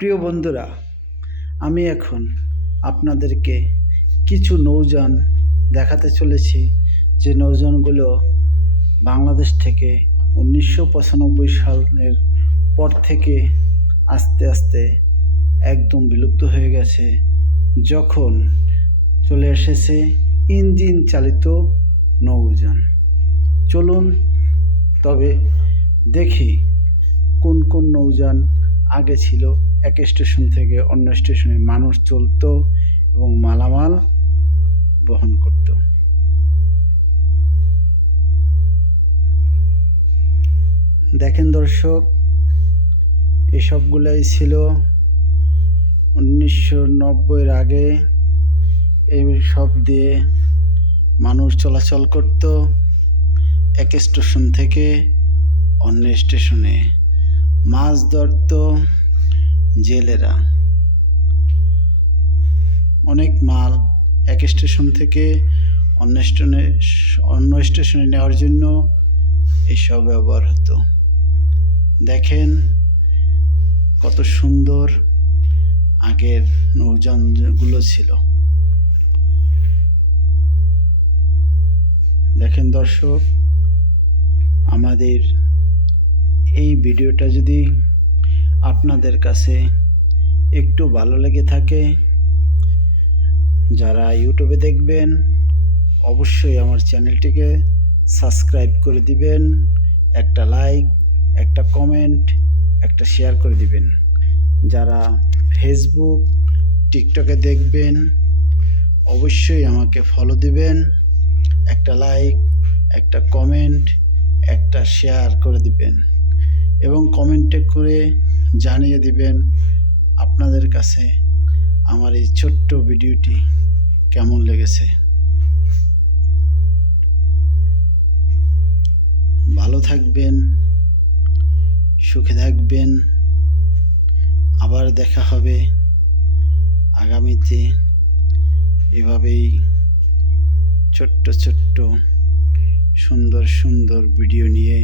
প্রিয় বন্ধুরা, আমি এখন আপনাদেরকে কিছু নৌযান দেখাতে চলেছি, যে নৌযানগুলো বাংলাদেশ থেকে 1995 সালের পর থেকে আস্তে আস্তে একদম বিলুপ্ত হয়ে গেছে, যখন চলে এসেছে ইঞ্জিন চালিত নৌযান। চলুন তবে দেখি কোন কোন নৌযান আগে ছিল, এক স্টেশন থেকে অন্য স্টেশনে মানুষ চলতো এবং মালামাল বহন করত। দেখেন দর্শক, এসবগুলাই ছিল 1990-এর আগে। এই সব দিয়ে মানুষ চলাচল করত এক স্টেশন থেকে অন্য স্টেশনে। মাছ ধরত জেলেরা। অনেক মাল এক স্টেশন থেকে অন্য স্টেশনে নেওয়ার জন্য এসব ব্যবহার হতো। দেখেন কত সুন্দর আগের নৌযানগুলো ছিল। দেখেন দর্শক, আমাদের এই ভিডিওটা যদি আপনাদের কাছে একটু ভালো লেগে থাকে, যারা ইউটিউবে দেখবেন অবশ্যই আমার চ্যানেলটিকে সাবস্ক্রাইব করে দিবেন, একটা লাইক, একটা কমেন্ট, একটা শেয়ার করে দিবেন। যারা ফেসবুক, টিকটকে দেখবেন অবশ্যই আমাকে ফলো দিবেন, একটা লাইক, একটা কমেন্ট, একটা শেয়ার করে দিবেন এবং কমেন্টে করে জানিয়ে দিবেন আপনাদের কাছে আমার এই ছোট্ট ভিডিওটি কেমন লেগেছে। ভালো থাকবেন, সুখে থাকবেন। আবার দেখা হবে আগামীতে এভাবেই ছোট্ট ছোট্ট সুন্দর সুন্দর ভিডিও নিয়ে।